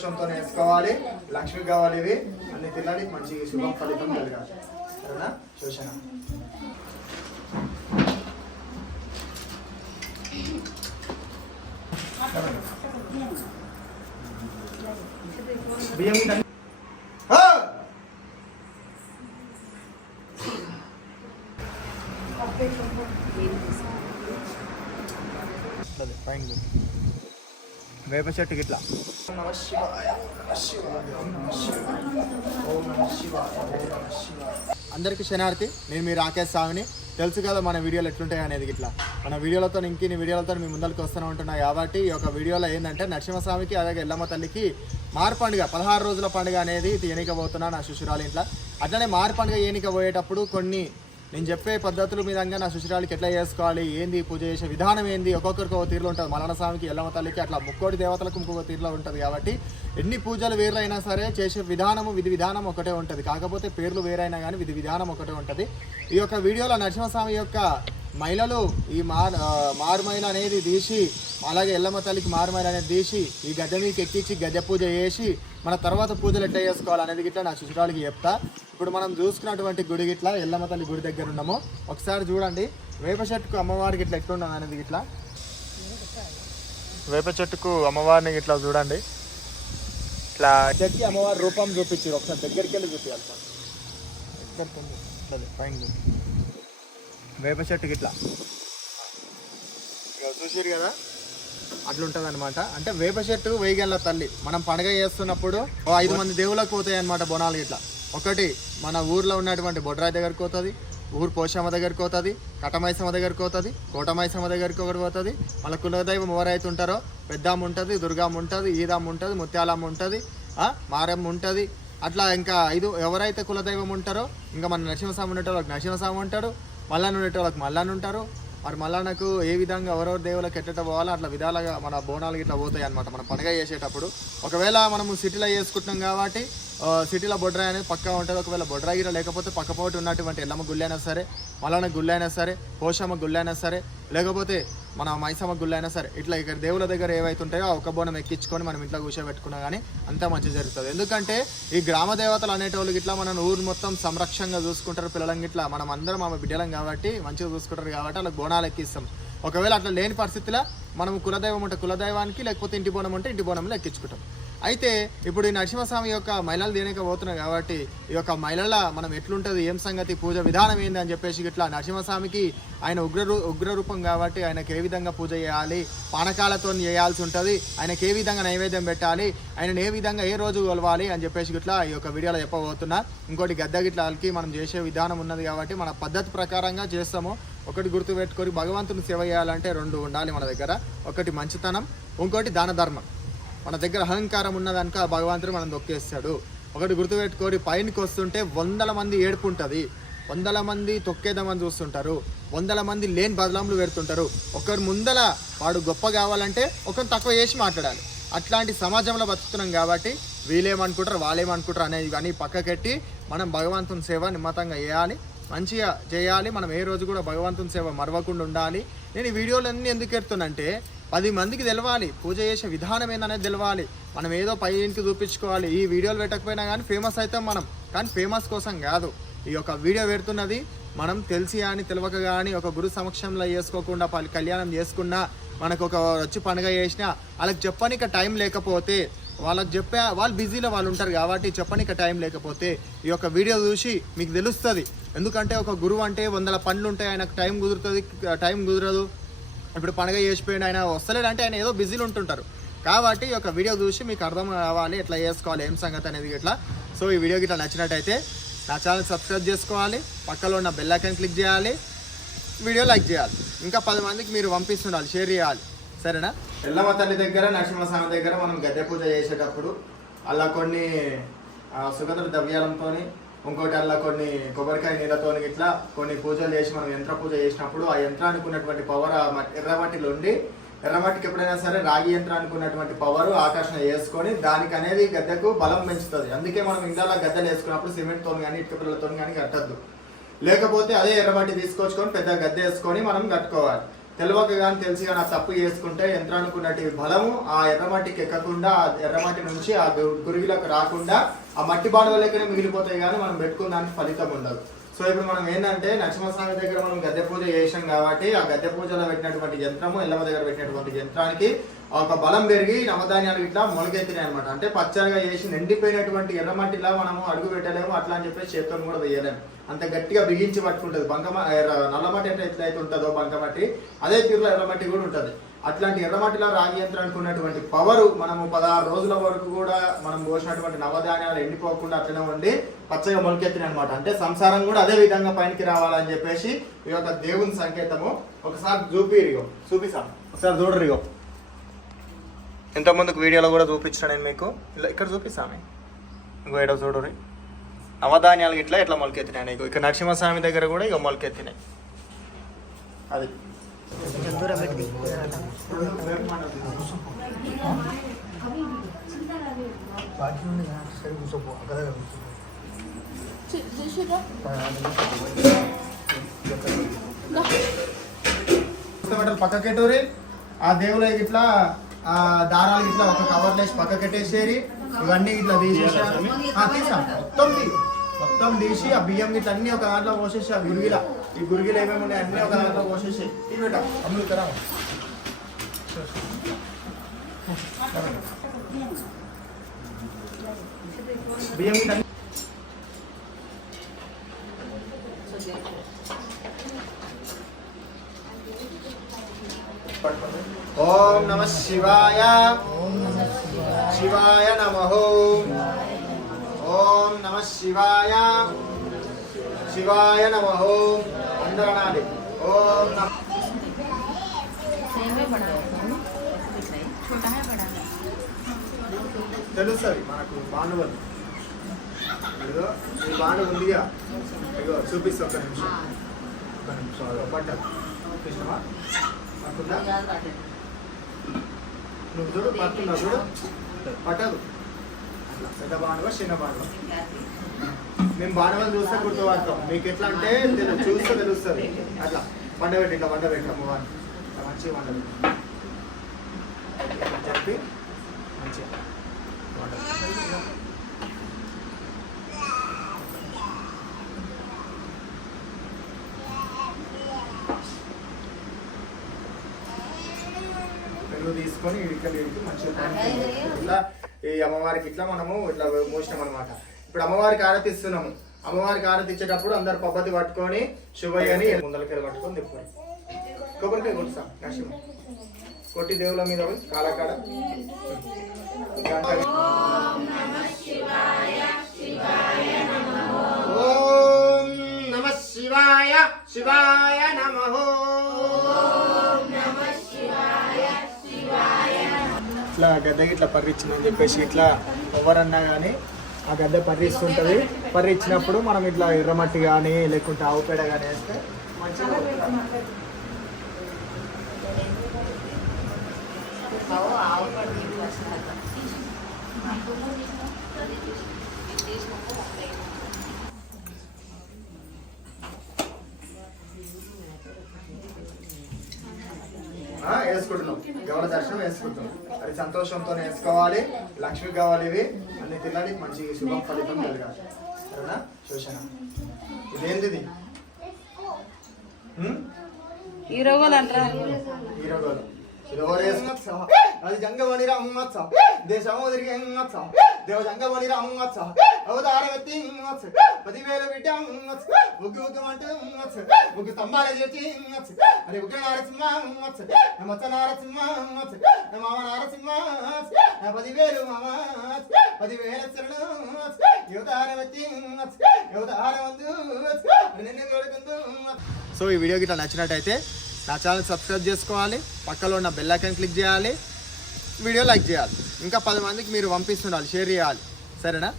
సంతోషంతో వేసుకోవాలి. లక్ష్మి కావాలి ఇవి. అన్ని తినాలి. మంచి శుభం ఫలితం కలగాలి. సరేనా? శోషణ. బియ్యం గిన్నె. వేప చెట్టు గిట్లా. అందరికీ శనార్థి నేను మీ రాకేష్ స్వామిని తెలుసు కదా మన వీడియోలు ఎట్లుంటాయి అనేది ఇట్లా మన వీడియోలతో ఇంకిన్ని వీడియోలతో మీ ముందరికి వస్తూనే ఉంటున్నాయి కాబట్టి ఈ యొక్క వీడియోలో ఏంటంటే నరసింహస్వామికి అలాగే ఎల్లమ్మ తల్లికి మారు పండుగ పదహారు రోజుల పండుగ అనేది తీయనికబోతున్నా నా శిశురాలు ఇంట్లో. అట్లనే మారు పండుగ ఏనిక పోయేటప్పుడు కొన్ని నేను చెప్పే పద్ధతులు మీదంగా నా శిశురాలకి ఎట్లా చేసుకోవాలి? ఏంది పూజ చేసే విధానం ఏంది? ఒక్కొక్కరికి ఒక తీరులో ఉంటుంది. మలన స్వామికి ఎల్లమ్మ తల్లికి అట్లా ముక్కోటి దేవతలకు ఇంకొక తీరులో ఉంటుంది కాబట్టి ఎన్ని పూజలు వేరైనా సరే చేసే విధానము విధి విధానం ఒకటే ఉంటుంది. కాకపోతే పేర్లు వేరైనా కానీ విధి విధానం ఒకటే ఉంటుంది. ఈ యొక్క వీడియోలో నరసింహస్వామి యొక్క మహిళలు ఈ మార్ ఆ, మారుమైల అనేది తీసి అలాగే ఎల్లమ్మ తల్లికి మారుమైల అనేది తీసి ఈ గద్దె మీదకి ఎక్కించి గద్దె పూజ చేసి మన తర్వాత పూజలు ఎట్లా చేసుకోవాలి అనేది గిట్లా నా శిశురాలకి చెప్తా. ఇప్పుడు మనం చూసుకున్నటువంటి గుడి గిట్లా ఎల్లమ్మ తల్లి గుడి దగ్గర ఉన్నాము. ఒకసారి చూడండి వేప చెట్టుకు అమ్మవారికి ఇట్లా ఎట్లున్నది అనేది గిట్లా. వేప చెట్టుకు అమ్మవారిని ఇట్లా చూడండి. ఇట్లా చెక్కి అమ్మవారి రూపం చూపించారు. ఒకసారి దగ్గరికి వెళ్ళి చూపించాలి సార్. పైన చూపి. వేప చెట్టుకి ఇట్లా ఇక కదా? అట్లుంటుంది అనమాట అంటే వేప చెట్టు వేయగల తల్లి. మనం పండగ చేస్తున్నప్పుడు ఓ ఐదు మంది దేవుళ్ళకి పోతాయి అనమాట బోనాలు ఇట్లా ఒకటి మన ఊర్లో ఉన్నటువంటి బొడ్రాయి దగ్గరికి పోతుంది ఊరు పోషమ్మ దగ్గరికి పోతుంది కటమైసమ్మ దగ్గరికి పోతుంది కోటమైసమ్మ దగ్గరికి ఒకటి పోతుంది. మళ్ళీ కులదైవం ఎవరైతే ఉంటారో పెద్దమ్మ ఉంటుంది దుర్గమ్మ ఉంటుంది ఈదమ్మ ఉంటుంది ముత్యాలమ్మ ఉంటుంది మారమ్మ ఉంటుంది. అట్లా ఇంకా ఐదు ఎవరైతే కులదైవం ఉంటారో ఇంకా మన నరసింహస్వామి ఉంటారో నరసింహస్వామి ఉంటాడు మల్లాన్ని ఉండేటోళ్ళకి మళ్ళా ఉంటారు మరి మల్లాన్నకు ఏ విధంగా ఎవరెవరు దేవుళ్ళకి ఎట్టట పోవాలో అట్లా విధాలుగా మన బోనాలు ఇట్లా పోతాయి అనమాట మన పండుగ చేసేటప్పుడు. ఒకవేళ మనము సిటీలో చేసుకుంటున్నాం కాబట్టి సిటీలో బొడ్రాయి అనేది పక్కా ఉంటుంది. ఒకవేళ బొడ్రాయి గిర లేకపోతే పక్కపోటు ఉన్నటువంటి ఎల్లమ్మ గుళ్ళైనా సరే మల్లన్న గుళ్ళైనా సరే పోషమ్మ గుళ్ళైనా సరే లేకపోతే మన మైసమ్మ గుళ్ళు అయినా సరే ఇట్లా ఇక్కడ దేవుల దగ్గర ఏవైతే ఉంటాయో ఆ ఒక్క బోనం ఎక్కించుకొని మనం ఇంట్లో కూర్చోబెట్టుకున్నా కానీ అంతా మంచి జరుగుతుంది. ఎందుకంటే ఈ గ్రామ దేవతలు అనేటోళ్ళు ఇట్లా మన ఊరు మొత్తం సంరక్షణగా చూసుకుంటారు పిల్లలం ఇట్లా మనం అందరం ఆమె బిడ్డలం కాబట్టి మంచిగా చూసుకుంటారు కాబట్టి వాళ్ళకి బోనాలు ఎక్కిస్తాం. ఒకవేళ అట్లా లేని పరిస్థితిలో మనం కులదైవం ఉంటే కులదైవానికి లేకపోతే ఇంటి బోనం ఉంటే ఇంటి బోనంలో ఎక్కించుకుంటాం. అయితే ఇప్పుడు ఈ నరసింహస్వామి యొక్క మహిళలు దేనిక పోతున్నాయి కాబట్టి ఈ యొక్క మహిళల మనం ఎట్లుంటుంది ఏం సంగతి పూజ విధానం ఏంది అని చెప్పేసి ఇట్లా నరసింహస్వామికి ఆయన ఉగ్ర ఉగ్రరూపం ఉగ్ర రూపం కాబట్టి ఆయనకి ఏ విధంగా పూజ చేయాలి పానకాలతో చేయాల్సి ఉంటుంది ఆయనకి ఏ విధంగా నైవేద్యం పెట్టాలి ఆయనను ఏ విధంగా ఏ రోజు కొలవాలి అని చెప్పేసి ఇట్లా ఈ యొక్క వీడియోలో చెప్పబోతున్నా. ఇంకోటి గద్ద గిట్లకి మనం చేసే విధానం ఉన్నది కాబట్టి మన పద్ధతి ప్రకారంగా చేస్తాము. ఒకటి గుర్తు పెట్టుకొని భగవంతుని సేవ చేయాలంటే రెండు ఉండాలి మన దగ్గర. ఒకటి మంచితనం ఇంకోటి దాన ధర్మం. మన దగ్గర అహంకారం ఉన్నదనుక ఆ భగవంతుడు మనం తొక్కేస్తాడు. ఒకటి గుర్తుపెట్టుకోడి పైనకి వస్తుంటే వందల మంది ఏడుపు ఉంటుంది. వందల మంది తొక్కేద్దామని చూస్తుంటారు. వందల మంది లేని బదలాములు పెడుతుంటారు. ఒకరు ముందల వాడు గొప్ప కావాలంటే ఒకరు తక్కువ చేసి మాట్లాడాలి. అట్లాంటి సమాజంలో బతుకుతున్నాం కాబట్టి వీళ్ళేమనుకుంటారు వాళ్ళేమనుకుంటారు అనేది కానీ పక్కకెట్టి మనం భగవంతుని సేవ నిమ్మతంగా చేయాలి. మంచిగా చేయాలి. మనం ఏ రోజు కూడా భగవంతుని సేవ మరవకుండా ఉండాలి. నేను ఈ వీడియోలన్నీ ఎందుకు ఎడుతున్నంటే పది మందికి తెలవాలి. పూజ చేసే విధానం ఏందనేది తెలవాలి. మనం ఏదో పై ఇంటికి చూపించుకోవాలి. ఈ వీడియోలు పెట్టకపోయినా కానీ ఫేమస్ అవుతాం మనం. కానీ ఫేమస్ కోసం కాదు. ఈ యొక్క వీడియో పెడుతున్నది మనం తెలిసి కానీ తెలియక కానీ ఒక గురు సమక్షంలో చేసుకోకుండా వాళ్ళు కళ్యాణం చేసుకున్నా మనకు ఒక వచ్చి పండుగ చేసినా వాళ్ళకి చెప్పనిక టైం లేకపోతే వాళ్ళకి చెప్పే వాళ్ళు బిజీలో వాళ్ళు ఉంటారు కాబట్టి చెప్పనిక టైం లేకపోతే ఈ యొక్క వీడియో చూసి మీకు తెలుస్తుంది. ఎందుకంటే ఒక గురువు అంటే వందల పనులు ఉంటాయి. ఆయనకు టైం కుదురుతుంది. టైం కుదరదు. ఇప్పుడు పండుగ చేసిపోయిన ఆయన వస్తలేడు అంటే ఆయన ఏదో బిజీలో ఉంటుంటారు. కాబట్టి ఈ యొక్క వీడియో చూసి మీకు అర్థం కావాలి ఎట్లా చేసుకోవాలి ఏం సంగతి అనేది ఇట్లా. సో ఈ వీడియోకి ఇట్లా నచ్చినట్టయితే నా ఛానల్ సబ్స్క్రైబ్ చేసుకోవాలి పక్కలో ఉన్న బెల్ ఐకాన్ క్లిక్ చేయాలి వీడియో లైక్ చేయాలి. ఇంకా పది మందికి మీరు పంపిస్తుండాలి షేర్ చేయాలి. సరేనా? ఎల్లమ్మ తల్లి దగ్గర నరసింహస్వామి దగ్గర మనం గద్దె పూజ చేసేటప్పుడు అలా కొన్ని సుగంధ ద్రవ్యాలంతో ఇంకోటి అలా కొన్ని కొబ్బరికాయ నీళ్ళతో ఇట్లా కొన్ని పూజలు చేసి మనం యంత్ర పూజ చేసినప్పుడు ఆ యంత్రానికి ఉన్నటువంటి పవర్ ఆ ఎర్రమట్టిలో ఉండి ఎర్రమట్టికి ఎప్పుడైనా సరే రాగి యంత్రానికి ఉన్నటువంటి పవర్ ఆకర్షణ చేసుకొని దానికి అనేది గద్దెకు బలం పెంచుతుంది. అందుకే మనం ఇంట్లో గద్దెలు వేసుకున్నప్పుడు సిమెంట్తో కానీ ఇటుక పిల్లలతో కానీ కట్టద్దు. లేకపోతే అదే ఎర్రమట్టి తీసుకొచ్చుకొని పెద్ద గద్దె వేసుకొని మనం కట్టుకోవాలి. తెలియక కానీ తెలిసి కానీ ఆ తప్పు చేసుకుంటే యంత్రానికి ఉన్నటువంటి బలము ఆ ఎర్రమట్టికి ఎక్కకుండా ఆ ఎర్రమట్టి నుంచి ఆ గు- రాకుండా ఆ మట్టి బాడవలెక్కనే మిగిలిపోతాయి కానీ మనం పెట్టుకున్న దానికి ఫలితం ఉండదు. సో ఇప్పుడు మనం ఏంటంటే నరసింహస్వామి దగ్గర మనం గద్దె పూజ చేసాం కాబట్టి ఆ గద్దె పూజలో పెట్టినటువంటి యంత్రము ఎల్లమ్మ దగ్గర పెట్టినటువంటి యంత్రానికి ఒక బలం పెరిగి నవధాన్యాలు ఇట్లా మొలకెత్తినాయి అనమాట అంటే పచ్చగా చేసి నిండిపోయినటువంటి ఎర్రమట్టిలా మనము అడుగు పెట్టలేము అట్లా అని చెప్పేసి చేతితో కూడా వేయలేము. అంత గట్టిగా బిగించి పట్టుకుంటుంది. బంకమ ఎర్ర- నల్లమట్టి అంటే ఎట్లయితే ఉంటుందో బంకమట్టి అదే తీరులో ఎర్రమట్టి కూడా ఉంటుంది. అట్లాంటి ఎర్రమట్టిలో రాగి యంత్రానికి ఉన్నటువంటి పవరు మనము పదహారు రోజుల వరకు కూడా మనం పోసినటువంటి నవధాన్యాలు ఎండిపోకుండా అట్లనే ఉండి పచ్చగా మొలకెత్తినాయి అనమాట అంటే సంసారం కూడా అదే విధంగా పైనకి రావాలని చెప్పేసి ఈ యొక్క దేవుని సంకేతము ఒకసారి చూపిరిగో చూపిస్తాం. ఒకసారి చూడరిగో ఇంతకుముందుకు వీడియోలో కూడా చూపించిన నేను మీకు. ఇలా ఇక్కడ చూపిస్తాను ఇంకో ఏడో చూడరి నవధాన్యాలు ఇట్లా ఇట్లా మొలకెత్తినాయి నీకు? ఇక్కడ నరసింహస్వామి దగ్గర కూడా ఇక మొలకెత్తినాయి. అది. బట్టలు పక్కకెట్టూరి ఆ దేవుల ఇట్లా ఆ దారాలు ఇట్లా ఒక కవర్ వేసి పక్కకెట్టేసేరి. ఇవన్నీ ఇట్లా తీసేసారు తీసాం. మొత్తం మొత్తం తీసి ఆ బియ్యం ఇట్లా అన్ని ఒక దాంట్లో పోసేసి. ఆ గురిగిల. ఈ గురిగిలు ఏమేమి ఉన్నాయి అన్ని ఒక దాంట్లో పోసేసి. ఇవి అమ్ములు బియ్యం ఇట్లా అన్ని- ఓం నమ శివాయ. శివాయ నమ. ఓం నమ శివాయ. శివాయ నమ. అందరూ అనాలి ఓం నమ. తెలుస్తుంది మనకు బాణువులు. ఇదిగో ఈ బాణువు ఉందిగా. ఇదిగో చూపిస్తా ఒక నిమిషం. ఒక నిమిషం పడ్డా. చూసినావా? నువ్వు చూడు పట్టుకున్నా చూడు. పట్టదు. అట్లా పెద్ద బాణువ చిన్న బాణువ? మేము బాణవాళ్ళు చూస్తే గుర్తుపడతాం. మీకు ఎట్లా అంటే చూస్తే తెలుస్తుంది. అట్లా. వండబెట్టి ఇట్లా వండబెట్టి పెట్టిన ఇట్లా మంచిగా వండబెట్టి చెప్పి మంచిగా. వండబెట్టి పెరుగు తీసుకొని ఇడికి మంచిగా ఇట్లా ఈ అమ్మవారికి ఇట్లా మనము ఇట్లా మోసినాం అనమాట ఇప్పుడు అమ్మవారికి ఆరతి ఇస్తున్నాము. అమ్మవారికి ఆరతి ఇచ్చేటప్పుడు అందరు పద్ధతి పట్టుకొని శుభయ్య అని ముందలకెళ్ళి పట్టుకొని తిప్పుకొని కొబ్బరికాయ కొట్టుస్తాం నరసింహ. కొట్టి దేవుల మీద కాలకాడ. ఓం నమ శివాయ శివాయ నమ. గద్ద ఇట్లా పర్రిచ్చిందని చెప్పేసి ఇట్లా ఎవరన్నా కానీ ఆ గద్ద పర్రిస్తుంటుంది. పర్రిచ్చినప్పుడు మనం ఇట్లా ఎర్రమట్టి కానీ లేకుంటే ఆవు పేడ కానీ వేస్తే మంచిగా వేసుకుంటున్నాం. గౌడ దర్శనం వేసుకుంటున్నాం. అది సంతోషంతో వేసుకోవాలి. లక్ష్మికి కావాలి ఇవి. అన్ని తినాలి. మంచి శుభం ఫలితం కలగాలి. సరేనా? శోషణ. ఇదేంటిది? హీరోగోలు అంటారా? ఈరోగోలు. అది జంగమణి రమ్మచ్చ దేశము తిరిగి ఎంగచ్చ దేవ జంగమణి రమ్మచ్చ అవతార వ్యక్తి ఎంగచ్చ బిడ్డ ఎంగచ్చ ఉగ్గు ఉగ్గమంటే ఎంగచ్చ ఉగ్గు స్తంభాల చేసి ఎంగచ్చ ఉగ్ర నారసింహ నా నారసింహ నా మామ నారసింహ నా పదివేలు మామ పదివేల శరణు ఎంగచ్చ. నిన్ను కొడుకుందు సో ఈ వీడియోకి ఇట్లా నచ్చినట్టయితే నా ఛానల్ సబ్స్క్రైబ్ చేసుకోవాలి పక్కలో ఉన్న బెల్ ఐకాన్ క్లిక్ చేయాలి వీడియో లైక్ చేయాలి. ఇంకా పది మందికి మీరు పంపిస్తుండాలి షేర్ చేయాలి. సరేనా?